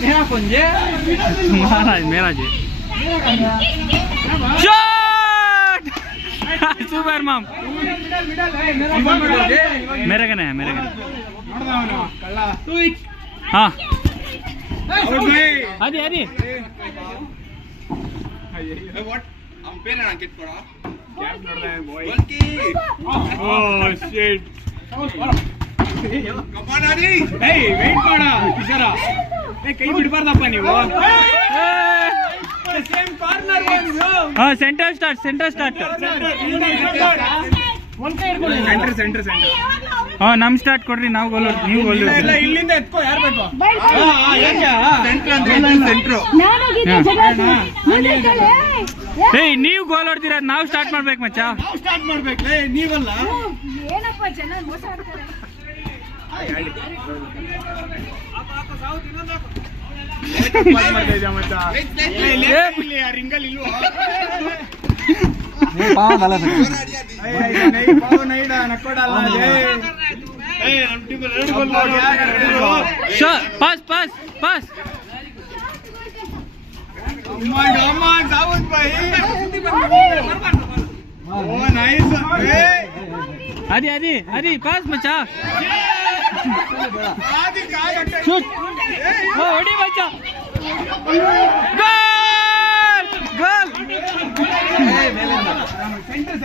मेरा कौन जे तुम्हारा मेरा जी शॉट सुपर मॉम मेरे कने है मेरे कने हाँ अदी अदी What? Umpire na kit pora. क्या कर रहा है boy Goal kick. Oh shit Come on, Adi. ಏ ವೇಟ್ ಮಾಡ ಕಿಶೋರ ಏ ಕೈ ಬಿಡಬಾರ್ದಪ್ಪ ನೀವು ಸೇಮ್ ಕಾರ್ನರ್ ಬಂದು हाँ सेंटर स्टार्ट ಒಂದ್ ಕೈ ಇಟ್ಕೊಳ್ಳಿ ಸೆಂಟರ್ हाँ ನಮ್ ಸ್ಟಾರ್ಟ್ ಕೊಡ್ರಿ ನಾವು ಗೋಲ್ ನೀವು ಗೋಲ್ ಇಲ್ಲ ಇಲ್ಲಿಂದ ಎತ್ಕೋ ಯಾರು ಬೇಕು Centro. ಏ ನೀವು ಗೋಲ್ ಹೊಡ್ತೀರ ನಾವು ಸ್ಟಾರ್ಟ್ ಮಾಡ್ಬೇಕು ಮಚ್ಚ ನಾವು ಸ್ಟಾರ್ಟ್ ಮಾಡ್ಬೇಕೇ ನೀವಲ್ಲ ಏನಪ್ಪ ಜನ ಮೋಸ ಮಾಡ್ತಾರೆ ರಿಂಗಲ್ ಇಲ್ವಾ पास पास पास आदि आदि आदि पास मचा शूट ओडी मचा गोल गोल ಸೆಂಟರ್